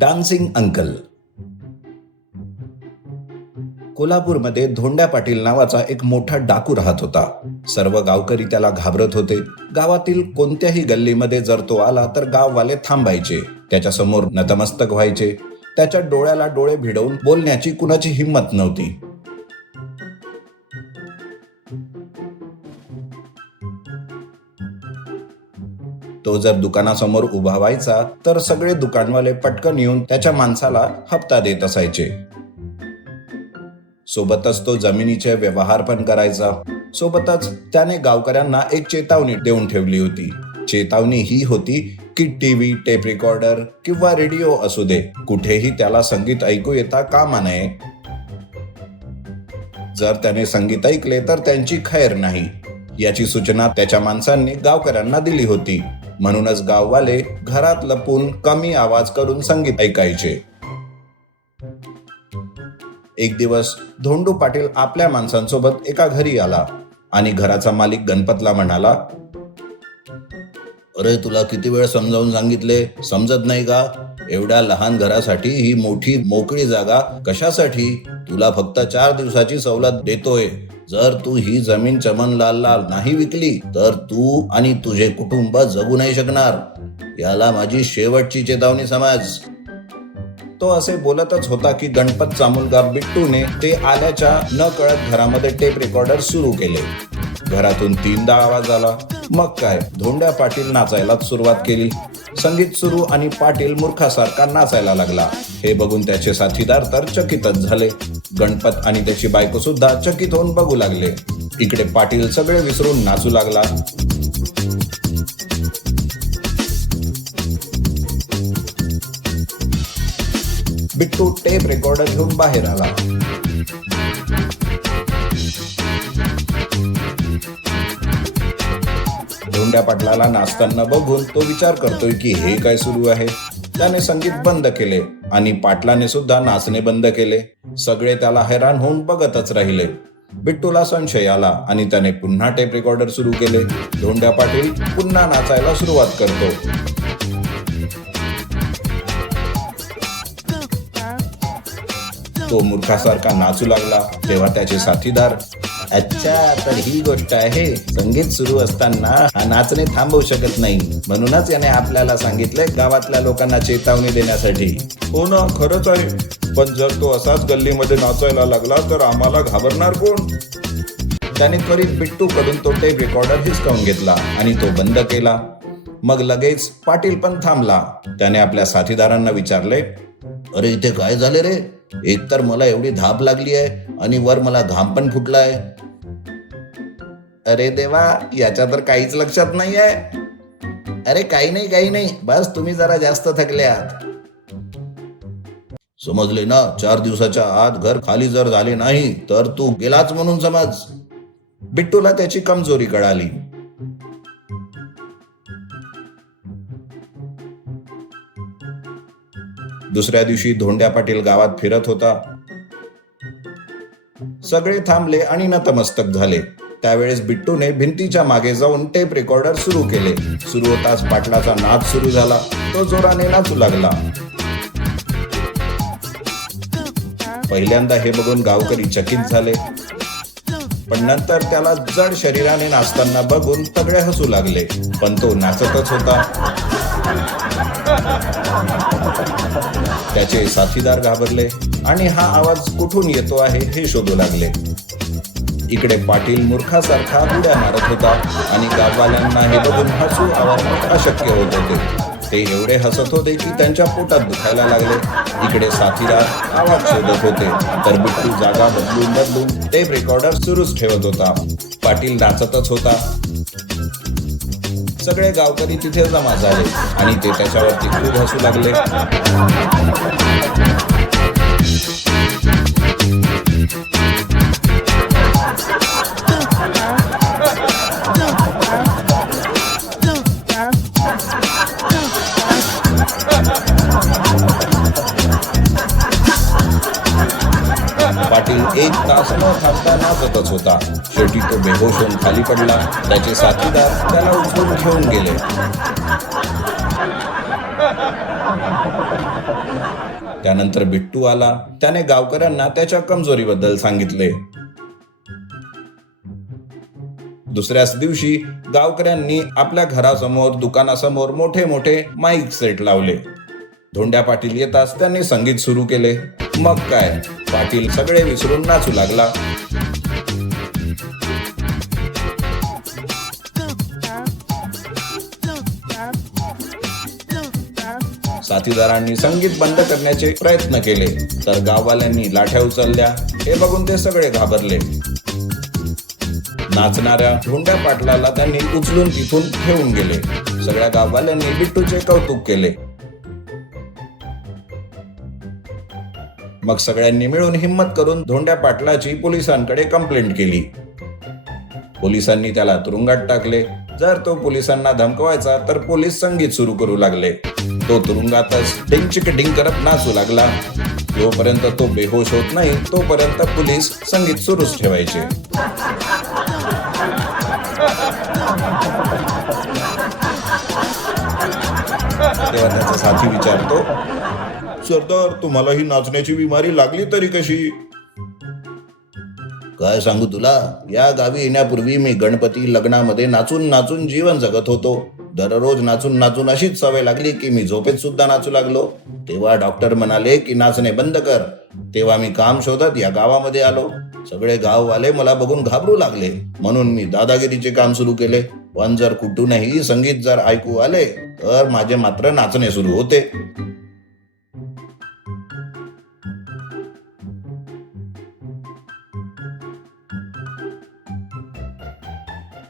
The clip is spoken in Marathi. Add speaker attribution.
Speaker 1: Dancing uncle. कोल्हापूरमध्ये धोंड्या पाटील नावाचा एक मोठा डाकू राहत होता. सर्व गावकरी त्याला घाबरत होते. गावातील कोणत्याही गल्लीमध्ये जर तो आला तर गाववाले थांबायचे. त्याच्यासमोर नतमस्तक व्हायचे. त्याच्या डोळ्याला डोळे भिडवून बोलण्याची कुणाची हिंमत नव्हती. तो जर दुकानासमोर उभा व्हायचा तर सगळे दुकानवाले पटकन येऊन त्याच्या माणसाला हप्ता देत असायचे. सोबतच तो जमिनीचे व्यवहार पण करायचा. सोबतच त्याने गावकऱ्यांना एक चेतावणी देऊन ठेवली होती. चेतावणी ही होती की टीव्ही टेप रेकॉर्डर किंवा रेडिओ असू दे कुठेही त्याला संगीत ऐकू येता कामा नये. जर त्याने संगीत ऐकले तर त्यांची खैर नाही. याची सूचना त्याच्या माणसांनी गावकऱ्यांना दिली होती. म्हणूनच गाववाले घरात लपून कमी आवाज करून संगीत ऐकायचे. एक दिवस धोंडू पाटील आपल्या माणसांसोबत एका घरी आला आणि घराचा मालिक गणपतला म्हणाला अरे तुला किती वेळ समजावून सांगितले? समजत नाही का? एवढ्या लहान घरासाठी ही मोठी मोकळी जागा कशासाठी? तुला फक्त चार दिवसाची सवलत देतोय. जर तू ही जमीन चमन लाल लाल नाही विकली तर तू आणि तुझे कुटुंब जगू नाही शकणार. याला माझी शेवटची चेतावणी समज. तो असे बोलतच होता की गणपतचा मुलगा बिट्टूने ते आल्याच्या न कळत घरामध्ये टेप रेकॉर्डर सुरू केले. घरातून तीनदा आवाज आला. मग काय? धोंड्या पाटील नाचायला सुरुवात केली. संगीत सुरू आणि पाटील मूर्खासारखा नाचायला लागला. हे बघून त्याचे साथीदार तर चकितच झाले. गणपत आणि त्याची बायको सुद्धा चकित होऊन बघू लागले. इकडे पाटील सगळे विसरून नाचू लागला. बिट्टू टेप रेकॉर्डर घेऊन बाहेर आला. धोंड्या पाटलाला नाचताना बघून तो विचार करतोय की हे काय सुरू आहे? त्याने संगीत बंद केले आणि पाटलाने सुद्धा नाचणे बंद केले. सगळे त्याला हैराण होऊन बघतच राहिले. बिट्टूला संशय आला आणि त्याने पुन्हा टेप रेकॉर्डर सुरू केले. धोंड्या पाटील पुन्हा नाचायला सुरुवात करतो. तो मूर्खासारखा नाचू लागला. तेव्हा त्याचे साथीदार अच्छा तर ही गोष्ट आहे. संगीत सुरू असताना हा नाचणे थांबवू शकत नाही. म्हणूनच याने आपल्याला सांगितलंय गावातल्या लोकांना चेतावणी देण्यासाठी.
Speaker 2: हो ना खरंच आहे. पण जर तो असाच गल्लीमध्ये नाचायला लागला तर आम्हाला घाबरणार कोण?
Speaker 1: त्याने त्वरित बिट्टू कडून तो टेप रेकॉर्डर हिसकावून घेतला आणि तो बंद केला. मग लगेच पाटील पण थांबला. त्याने आपल्या साथीदारांना विचारले अरे इथे काय झाले रे? एकतर मला एवढी धाप लागली आहे आणि वर मला घाम पण फुटलाय. अरे देवा याच्या तर काहीच लक्षात नाही आहे अरे काही नाही काही नाही. बस तुम्ही जरा जास्त थकले आहात समजले ना? चार दिवसाच्या आत घर खाली जर झाले नाही तर तू गेलाच म्हणून समज. बिट्टूला त्याची कमजोरी कळाली. दुसऱ्या दिवशी धोंड्या पाटील गावात फिरत होता. सगळे थांबले आणि नतमस्तक झाले. त्यावेळेस बिट्टूने भिंतीच्या मागे जाऊन टेप रेकॉर्डर सुरू केले. सुरू होताच पाटलाचा नाच सुरू झाला. तो जोराने नाचू लागला. पहिल्यांदा हे बघून गावकरी चकित झाले. पण नंतर त्याला जड शरीराने नाचताना बघून सगळे हसू लागले. पण तो नाचतच होता. त्याचे साथीदार घाबरले आणि हा आवाज कुठून येतो आहे हे शोधू लागले. इकडे पाटील मूर्खासारखा उड्या मारत होता आणि गाववाल्यांना हे बघून हसू आवरणं अशक्य होत होते. ते एवढे हसत होते की त्यांच्या पोटात दुखायला लागले. इकडे साथीदार आवाज शोधत होते. तर बिट्टू जागा बदलून बदलून टेप रेकॉर्डर सुरूच ठेवत होता. पाटील नाचतच होता. सगळे गावकरी तिथे जमा झाले आणि ते त्याच्यावरती खूप हसू लागले. पाटील एक तास न थांबता नाचतच होता. शेवटी तो बेहोश होऊन खाली पडला. त्याचे साथीदार त्याला उचलून घेऊन गेले. त्यानंतर बिट्टू आला. त्याने गावकऱ्यांना त्याच्या कमजोरीबद्दल सांगितले. दुसऱ्याच दिवशी गावकऱ्यांनी आपल्या घरासमोर दुकानासमोर मोठे मोठे माईक सेट लावले. धोंड्या पाटील येताच त्यांनी संगीत सुरू केले. मग काय? पाटील सगळे विसरून नाचू लागला. साथीदारांनी संगीत बंद करण्याचे प्रयत्न केले तर गाववाल्यांनी लाठ्या उचलल्या. हे बघून ते सगळे घाबरले. नाचणाऱ्या धोंड्या पाटलाला त्यांनी उचलून तिथून ठेवून गेले. सगळ्या गाववाल्यांनी बिट्टूचे कौतुक केले. मग सगळ्यांनी मिळून हिंमत करून धोंड्या पाटलाची पोलिसांकडे कंप्लेंट केली. पोलिसांनी त्याला तुरुंगात टाकले. जर तो पोलिसांना धमकवायचा तर पोलीस संगीत सुरू करू लागले. तो तुरुंगातच डिंगचिक डिंग करत नाचू लागला. जोपर्यंत तो बेहोश होत नाही तोपर्यंत पोलीस संगीत सुरूच ठेवायचे. तेव्हा त्याचा साथी विचारतो
Speaker 2: सरदार तुम्हाला ही नाचण्याची बिमारी लागली तरी कशी?
Speaker 1: काय सांगू तुला? या गावी येण्यापूर्वी मी गणपती लग्नामध्ये नाचून नाचून जीवन जगत होतो. दररोज नाचून नाचून अशीच सवय लागली की मी झोपेत सुद्धा नाचू लागलो. तेव्हा डॉक्टर म्हणाले की नाचणे बंद कर. तेव्हा मी काम शोधत या गावामध्ये आलो. सगळे गाववाले मला बघून घाबरू लागले. म्हणून मी दादागिरीचे काम सुरू केले. पण जर कुठूनही संगीत जर ऐकू आले तर माझे मात्र नाचणे सुरू होते.